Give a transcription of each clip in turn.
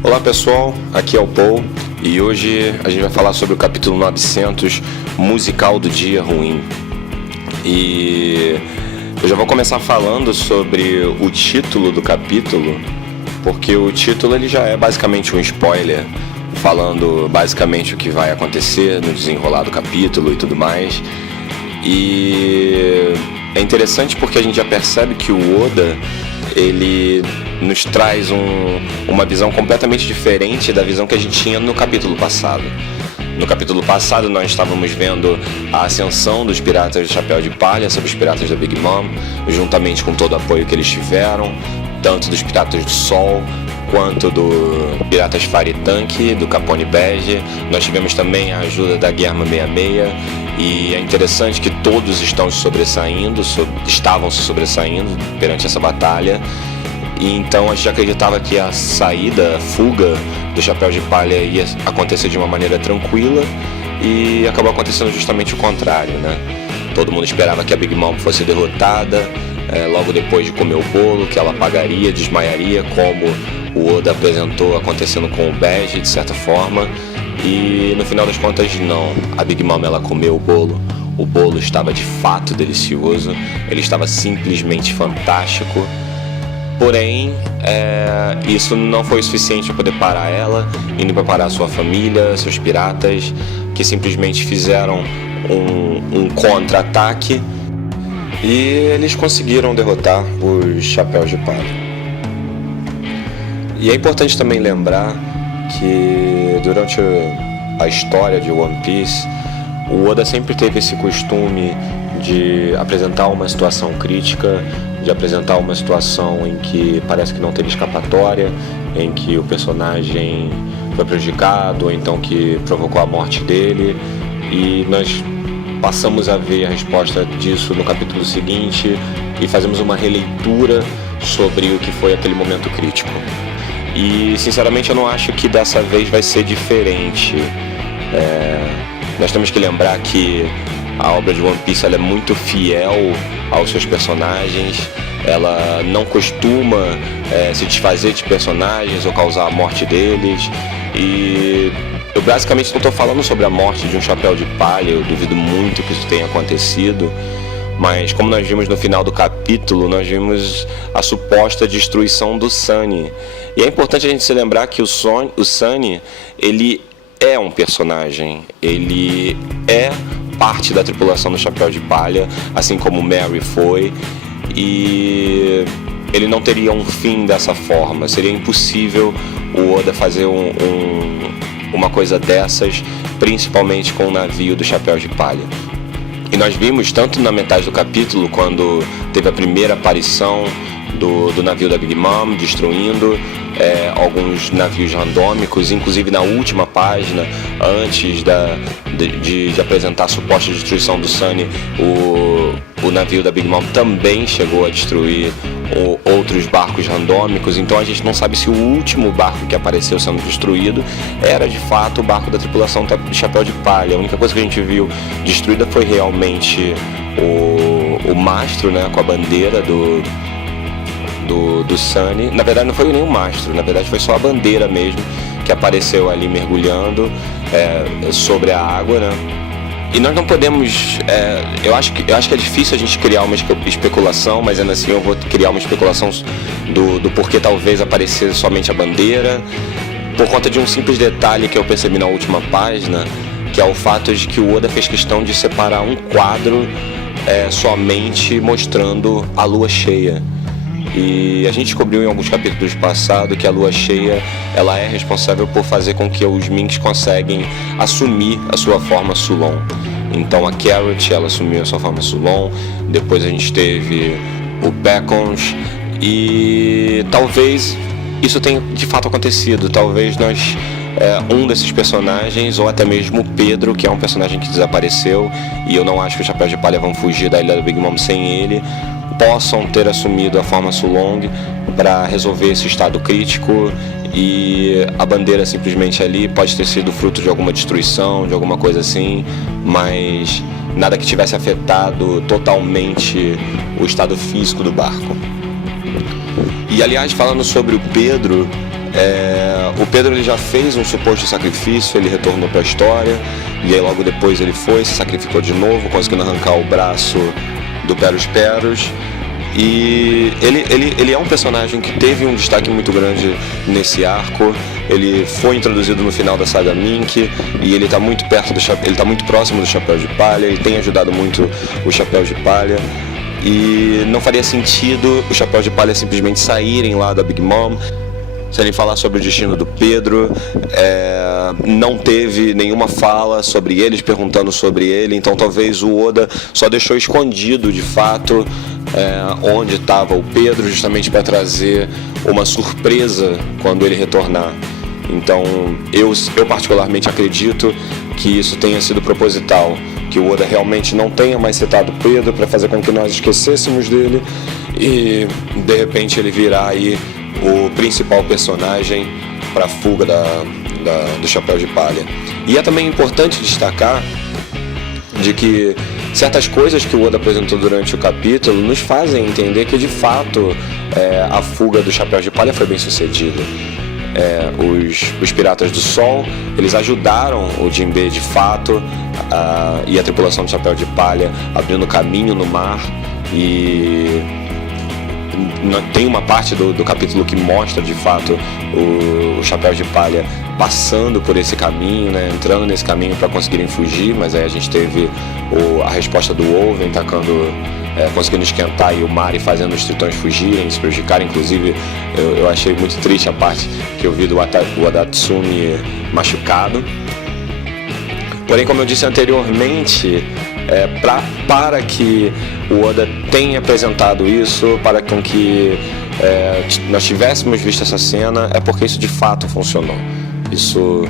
Olá pessoal, aqui é o Paul e hoje a gente vai falar sobre o capítulo 900, musical do dia ruim. E eu já vou começar falando sobre o título do capítulo, porque o título ele já é basicamente um spoiler, falando basicamente o que vai acontecer no desenrolar do capítulo e tudo mais. E é interessante porque a gente já percebe que o Oda ele nos traz uma visão completamente diferente da visão que a gente tinha no capítulo passado. No capítulo passado nós estávamos vendo a ascensão dos Piratas do Chapéu de Palha sobre os Piratas da Big Mom, juntamente com todo o apoio que eles tiveram, tanto dos Piratas do Sol quanto do Piratas Fire Tank, do Capone Bege. Nós tivemos também a ajuda da Guerma 66 e é interessante que todos estavam se sobressaindo perante essa batalha. E então a gente acreditava que a saída, a fuga do Chapéu de Palha ia acontecer de uma maneira tranquila e acabou acontecendo justamente o contrário, né? Todo mundo esperava que a Big Mom fosse derrotada logo depois de comer o bolo, que ela apagaria, desmaiaria, como o Oda apresentou acontecendo com o Bege, de certa forma. E no final das contas não, a Big Mom ela comeu o bolo estava de fato delicioso, ele estava simplesmente fantástico. Porém, isso não foi o suficiente para poder parar ela, indo para parar sua família, seus piratas, que simplesmente fizeram um contra-ataque e eles conseguiram derrotar os Chapéus de Palha. E é importante também lembrar que durante a história de One Piece, o Oda sempre teve esse costume de apresentar uma situação crítica, de apresentar uma situação em que parece que não teve escapatória, em que o personagem foi prejudicado, ou então que provocou a morte dele, e nós passamos a ver a resposta disso no capítulo seguinte e fazemos uma releitura sobre o que foi aquele momento crítico. E sinceramente eu não acho que dessa vez vai ser diferente. Nós temos que lembrar que a obra de One Piece ela é muito fiel aos seus personagens, ela não costuma se desfazer de personagens ou causar a morte deles. E eu basicamente não estou falando sobre a morte de um Chapéu de Palha, eu duvido muito que isso tenha acontecido, mas como nós vimos no final do capítulo, nós vimos a suposta destruição do Sunny. E é importante a gente se lembrar que o Sunny, ele é um personagem, ele é parte da tripulação do Chapéu de Palha, assim como Mary foi, e ele não teria um fim dessa forma. Seria impossível o Oda fazer uma coisa dessas, principalmente com o navio do Chapéu de Palha. E nós vimos tanto na metade do capítulo, quando teve a primeira aparição do navio da Big Mom destruindo alguns navios randômicos, inclusive na última página, antes de apresentar a suposta destruição do Sunny, o navio da Big Mom também chegou a destruir outros barcos randômicos. Então a gente não sabe se o último barco que apareceu sendo destruído era de fato o barco da tripulação do Chapéu de Palha. A única coisa que a gente viu destruída foi realmente o mastro, né, com a bandeira do Sunny. Na verdade não foi nem o mastro, na verdade foi só a bandeira mesmo que apareceu ali mergulhando sobre a água, né? E nós não podemos, eu acho que é difícil a gente criar uma especulação, mas ainda assim eu vou criar uma especulação do porquê talvez aparecer somente a bandeira, por conta de um simples detalhe que eu percebi na última página, que é o fato de que o Oda fez questão de separar um quadro somente mostrando a lua cheia. E a gente descobriu em alguns capítulos passados que a lua cheia ela é responsável por fazer com que os Minks conseguem assumir a sua forma Sulon. Então a Carrot ela assumiu a sua forma Sulon, depois a gente teve o Beacons, e talvez isso tenha de fato acontecido. Talvez nós um desses personagens, ou até mesmo o Pedro, que é um personagem que desapareceu, e eu não acho que os Chapéus de Palha vão fugir da Ilha do Big Mom sem ele, possam ter assumido a forma Sulong para resolver esse estado crítico, e a bandeira simplesmente ali pode ter sido fruto de alguma destruição, de alguma coisa assim, mas nada que tivesse afetado totalmente o estado físico do barco. E aliás, falando sobre o Pedro, o Pedro ele já fez um suposto sacrifício, ele retornou para a história, e aí logo depois ele se sacrificou de novo, conseguindo arrancar o braço do Perus. E ele é um personagem que teve um destaque muito grande nesse arco. Ele foi introduzido no final da saga Mink e ele está muito próximo do Chapéu de Palha. Ele tem ajudado muito o Chapéu de Palha. E não faria sentido o Chapéu de Palha simplesmente saírem lá da Big Mom. Se ele falar sobre o destino do Pedro, não teve nenhuma fala sobre eles, perguntando sobre ele, então talvez o Oda só deixou escondido de fato onde estava o Pedro, justamente para trazer uma surpresa quando ele retornar. Então eu particularmente acredito que isso tenha sido proposital, que o Oda realmente não tenha mais citado Pedro para fazer com que nós esquecêssemos dele e de repente ele virá aí o principal personagem para a fuga do Chapéu de Palha. E é também importante destacar de que certas coisas que o Oda apresentou durante o capítulo nos fazem entender que de fato a fuga do Chapéu de Palha foi bem sucedida. Os Piratas do Sol, eles ajudaram o Jinbe de fato e a tripulação do Chapéu de Palha abrindo caminho no mar, e tem uma parte do capítulo que mostra de fato o Chapéu de Palha passando por esse caminho, né, entrando nesse caminho para conseguirem fugir, mas aí a gente teve a resposta do Oven conseguindo esquentar aí o mar e fazendo os tritões fugirem, se prejudicarem. Inclusive eu achei muito triste a parte que eu vi do Wadatsumi machucado. Porém, como eu disse anteriormente, para que o Oda tenha apresentado isso, para com que nós tivéssemos visto essa cena, é porque isso de fato funcionou. Isso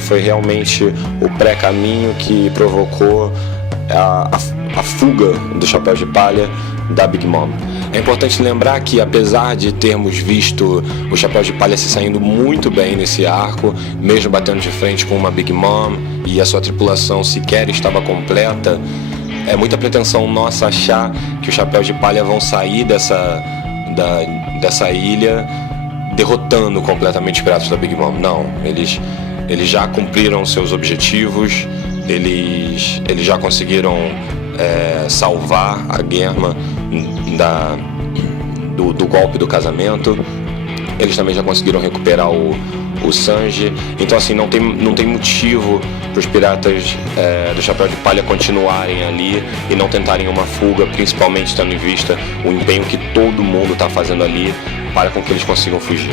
foi realmente o pré-caminho que provocou a fuga do Chapéu de Palha da Big Mom. É importante lembrar que, apesar de termos visto o Chapéu de Palha se saindo muito bem nesse arco, mesmo batendo de frente com uma Big Mom e a sua tripulação sequer estava completa, é muita pretensão nossa achar que os Chapéus de Palha vão sair dessa ilha derrotando completamente os piratas da Big Mom. Não, eles já cumpriram seus objetivos, eles já conseguiram salvar a Germa do golpe do casamento. Eles também já conseguiram recuperar o Sanji. Então assim, não tem motivo para os piratas do Chapéu de Palha continuarem ali e não tentarem uma fuga, principalmente tendo em vista o empenho que todo mundo está fazendo ali para com que eles consigam fugir.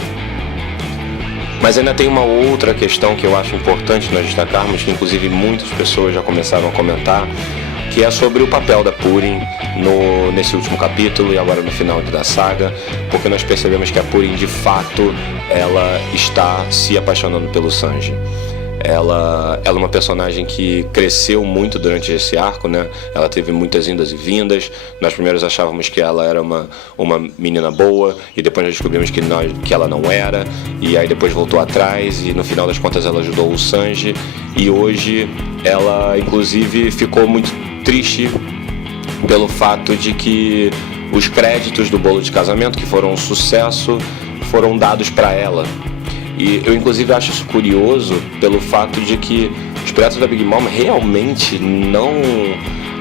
Mas ainda tem uma outra questão que eu acho importante nós destacarmos, que inclusive muitas pessoas já começaram a comentar, que é sobre o papel da Purin nesse último capítulo e agora no final da saga, porque nós percebemos que a Purin de fato ela está se apaixonando pelo Sanji. Ela é uma personagem que cresceu muito durante esse arco, né? Ela teve muitas indas e vindas. Nós primeiros achávamos que ela era uma menina boa, e depois nós descobrimos que ela não era, e aí depois voltou atrás, e no final das contas ela ajudou o Sanji, e hoje ela inclusive ficou muito triste pelo fato de que os créditos do bolo de casamento, que foram um sucesso, foram dados para ela. E eu inclusive acho isso curioso pelo fato de que os piratas da Big Mom realmente não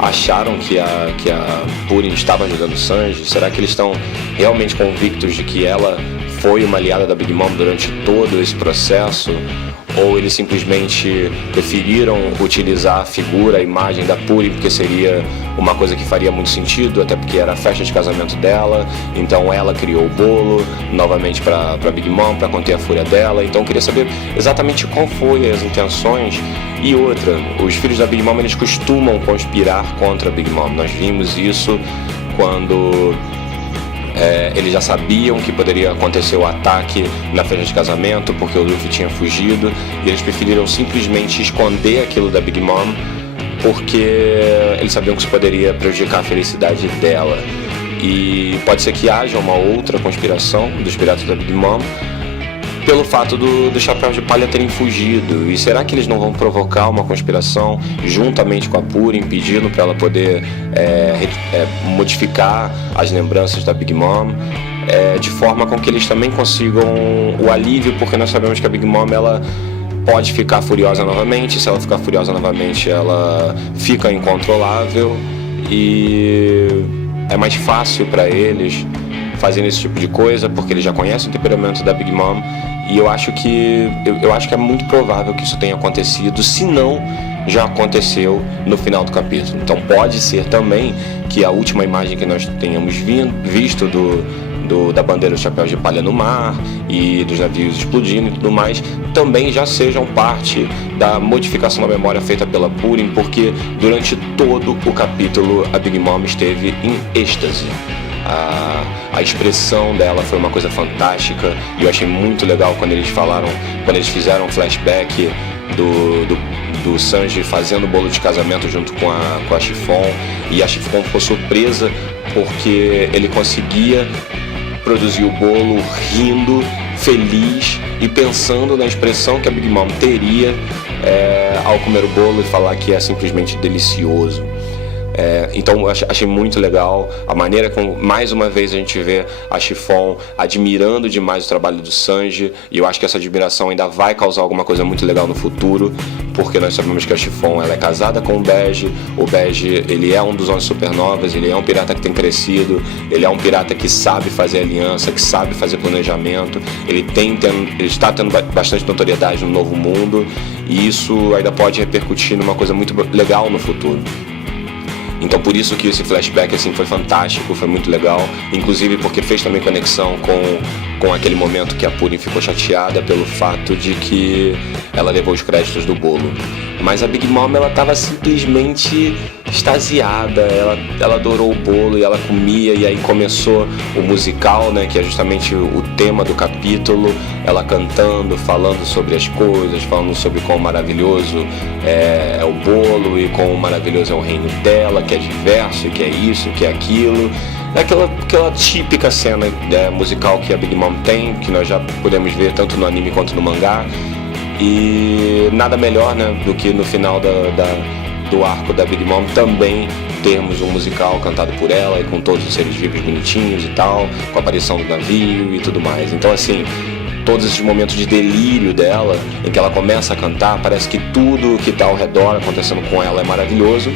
acharam que a Purin estava ajudando o Sanji. Será que eles estão realmente convictos de que ela foi uma aliada da Big Mom durante todo esse processo? Ou eles simplesmente preferiram utilizar a figura, a imagem da Purin, porque seria uma coisa que faria muito sentido, até porque era a festa de casamento dela, então ela criou o bolo novamente para Big Mom, para conter a fúria dela. Então eu queria saber exatamente qual foi as intenções. E outra, os filhos da Big Mom, eles costumam conspirar contra a Big Mom. Nós vimos isso quando eles já sabiam que poderia acontecer o ataque na festa de casamento, porque o Luffy tinha fugido, e eles preferiram simplesmente esconder aquilo da Big Mom, porque eles sabiam que isso poderia prejudicar a felicidade dela. E pode ser que haja uma outra conspiração dos piratas da Big Mom, pelo fato do Chapéu de Palha terem fugido. E será que eles não vão provocar uma conspiração juntamente com a Purim, pedindo para ela poder modificar as lembranças da Big Mom, de forma com que eles também consigam o alívio, porque nós sabemos que a Big Mom, ela pode ficar furiosa novamente. Se ela ficar furiosa novamente, ela fica incontrolável, e é mais fácil para eles fazerem esse tipo de coisa, porque eles já conhecem o temperamento da Big Mom. E eu acho que é muito provável que isso tenha acontecido, se não já aconteceu no final do capítulo. Então pode ser também que a última imagem que nós tenhamos visto da bandeira do Chapéu de Palha no mar e dos navios explodindo e tudo mais, também já sejam parte da modificação da memória feita pela Purim, porque durante todo o capítulo a Big Mom esteve em êxtase. A expressão dela foi uma coisa fantástica, e eu achei muito legal quando eles fizeram um flashback do Sanji fazendo o bolo de casamento junto com a Chiffon, e a Chiffon ficou surpresa porque ele conseguia produzir o bolo rindo, feliz e pensando na expressão que a Big Mom teria ao comer o bolo e falar que é simplesmente delicioso. Então eu achei muito legal a maneira como mais uma vez a gente vê a Chiffon admirando demais o trabalho do Sanji, e eu acho que essa admiração ainda vai causar alguma coisa muito legal no futuro, porque nós sabemos que a Chiffon, ela é casada com o Bege. O Bege, ele é um dos 11 supernovas, ele é um pirata que tem crescido, ele é um pirata que sabe fazer aliança, que sabe fazer planejamento, ele está tendo bastante notoriedade no novo mundo, e isso ainda pode repercutir numa coisa muito legal no futuro. Então por isso que esse flashback assim foi fantástico, foi muito legal, inclusive porque fez também conexão com aquele momento que a Purim ficou chateada pelo fato de que ela levou os créditos do bolo. Mas a Big Mom, ela estava simplesmente extasiada, ela adorou o bolo e ela comia, e aí começou o musical, né, que é justamente o tema do capítulo, ela cantando, falando sobre as coisas, falando sobre quão maravilhoso é o bolo e quão maravilhoso é o reino dela, que é diverso, que é isso, que é aquilo. É aquela típica cena musical que a Big Mom tem, que nós já podemos ver tanto no anime quanto no mangá. E nada melhor, né, do que no final do arco da Big Mom também termos um musical cantado por ela e com todos os seres vivos bonitinhos e tal, com a aparição do navio e tudo mais. Então assim, todos esses momentos de delírio dela, em que ela começa a cantar, parece que tudo que está ao redor acontecendo com ela é maravilhoso.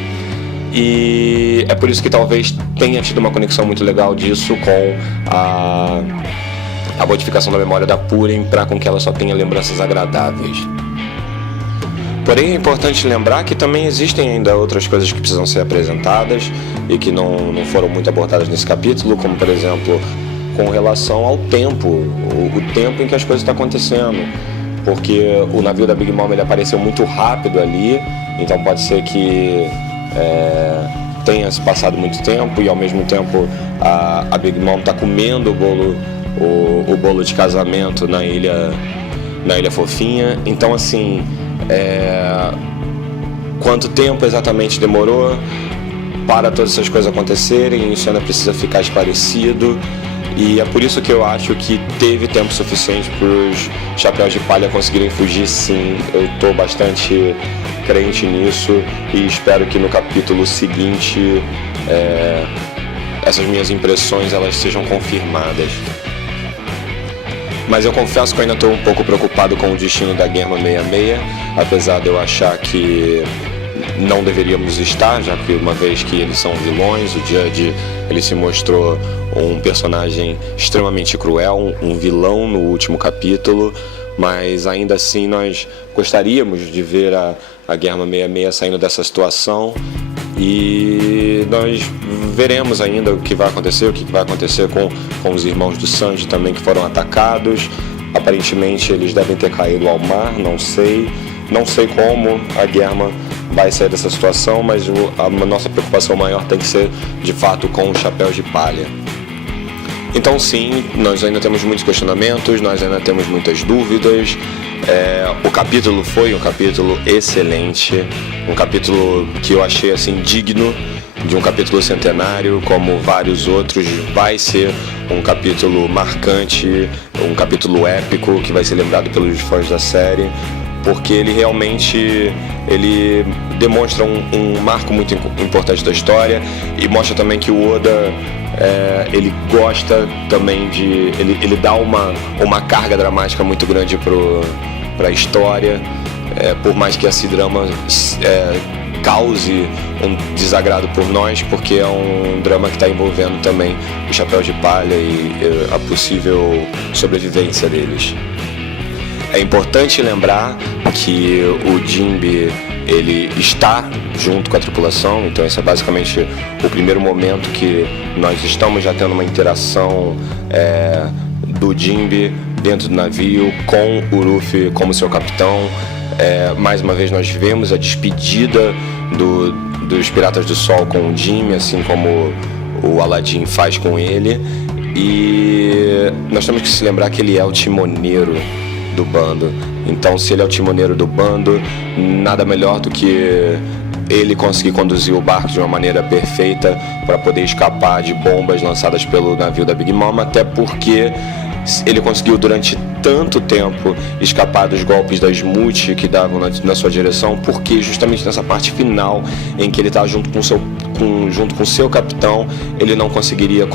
E é por isso que talvez tenha tido uma conexão muito legal disso com a modificação da memória da Purim, para com que ela só tenha lembranças agradáveis. Porém é importante lembrar que também existem ainda outras coisas que precisam ser apresentadas e que não foram muito abordadas nesse capítulo, como por exemplo com relação ao tempo, o tempo em que as coisas estão acontecendo, porque o navio da Big Mom, ele apareceu muito rápido ali, então pode ser que tenha se passado muito tempo, e ao mesmo tempo a Big Mom está comendo o bolo de casamento na ilha fofinha. Então assim, quanto tempo exatamente demorou para todas essas coisas acontecerem? Isso ainda precisa ficar esclarecido, e é por isso que eu acho que teve tempo suficiente para os Chapéus de Palha conseguirem fugir, sim. Eu estou bastante crente nisso e espero que no capítulo seguinte essas minhas impressões elas sejam confirmadas. Mas eu confesso que eu ainda estou um pouco preocupado com o destino da Germa 66, apesar de eu achar que não deveríamos estar, já que uma vez que eles são vilões, o Judge, ele se mostrou um personagem extremamente cruel, um vilão no último capítulo, mas ainda assim nós gostaríamos de ver a Germa 66 saindo dessa situação, e nós veremos ainda o que vai acontecer com os irmãos do Sanji também, que foram atacados. Aparentemente eles devem ter caído ao mar, não sei como a Germa vai sair dessa situação, mas a nossa preocupação maior tem que ser de fato com os Chapéus de Palha. Então sim, nós ainda temos muitos questionamentos, nós ainda temos muitas dúvidas. O capítulo foi um capítulo excelente, um capítulo que eu achei assim digno de um capítulo centenário, como vários outros. Vai ser um capítulo marcante, um capítulo épico que vai ser lembrado pelos fãs da série, porque ele realmente demonstra um marco muito importante da história e mostra também que o Oda ele gosta também ele dá uma carga dramática muito grande para a história, por mais que esse drama cause um desagrado por nós, porque é um drama que está envolvendo também o Chapéu de Palha e a possível sobrevivência deles. É importante lembrar que o Jinbe ele está junto com a tripulação, então esse é basicamente o primeiro momento que nós estamos já tendo uma interação do Jinbe dentro do navio com o Luffy como seu capitão. Mais uma vez nós vemos a despedida dos Piratas do Sol com o Jimmy, assim como o Aladdin faz com ele, e nós temos que se lembrar que ele é o timoneiro do bando. Então, se ele é o timoneiro do bando, nada melhor do que ele conseguir conduzir o barco de uma maneira perfeita para poder escapar de bombas lançadas pelo navio da Big Mom, até porque ele conseguiu durante tanto tempo escapar dos golpes da Smooth que davam na sua direção, porque justamente nessa parte final em que ele está junto com seu capitão, ele não conseguiria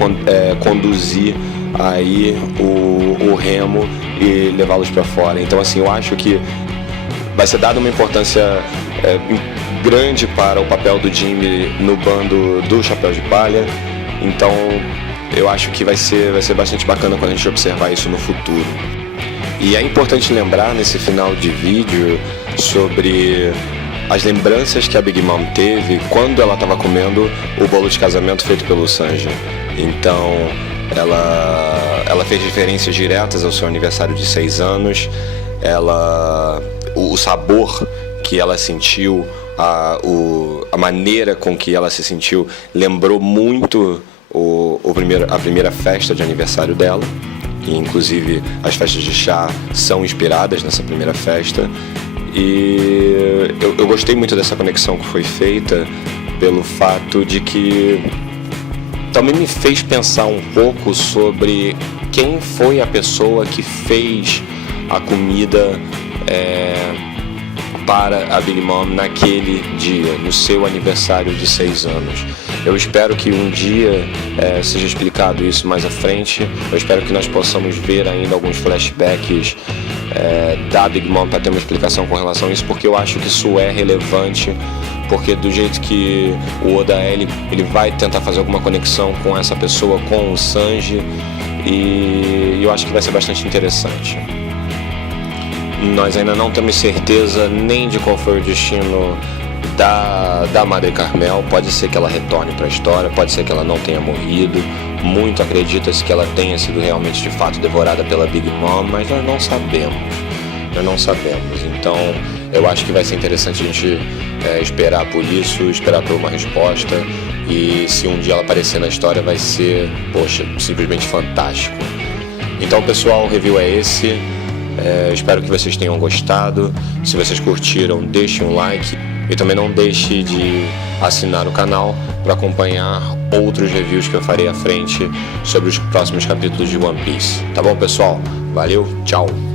conduzir aí o remo e levá-los para fora. Então, assim, eu acho que vai ser dada uma importância grande para o papel do Jimmy no bando do Chapéu de Palha. Então eu acho que vai ser bastante bacana quando a gente observar isso no futuro. E é importante lembrar nesse final de vídeo sobre as lembranças que a Big Mom teve quando ela estava comendo o bolo de casamento feito pelo Sanji. Então ela fez referências diretas ao seu aniversário de 6 anos. O sabor que ela sentiu, a maneira com que ela se sentiu, lembrou muito a primeira festa de aniversário dela, e inclusive as festas de chá são inspiradas nessa primeira festa. E eu gostei muito dessa conexão que foi feita, pelo fato de que também me fez pensar um pouco sobre quem foi a pessoa que fez a comida para a Big Mom naquele dia, no seu aniversário de 6 anos. Eu espero que um dia seja explicado isso mais à frente. Eu espero que nós possamos ver ainda alguns flashbacks da Big Mom para ter uma explicação com relação a isso, porque eu acho que isso é relevante, porque do jeito que o Oda ele vai tentar fazer alguma conexão com essa pessoa, com o Sanji, e eu acho que vai ser bastante interessante. Nós ainda não temos certeza nem de qual foi o destino da Madre Carmel. Pode ser que ela retorne para a história, pode ser que ela não tenha morrido. Muito acredita-se que ela tenha sido realmente de fato devorada pela Big Mom, mas nós não sabemos. Então eu acho que vai ser interessante a gente esperar por isso, esperar por uma resposta, e se um dia ela aparecer na história vai ser, simplesmente fantástico. Então, pessoal, o review é esse. Espero que vocês tenham gostado. Se vocês curtiram, deixem um like e também não deixe de assinar o canal para acompanhar outros reviews que eu farei à frente sobre os próximos capítulos de One Piece. Tá bom, pessoal? Valeu, tchau!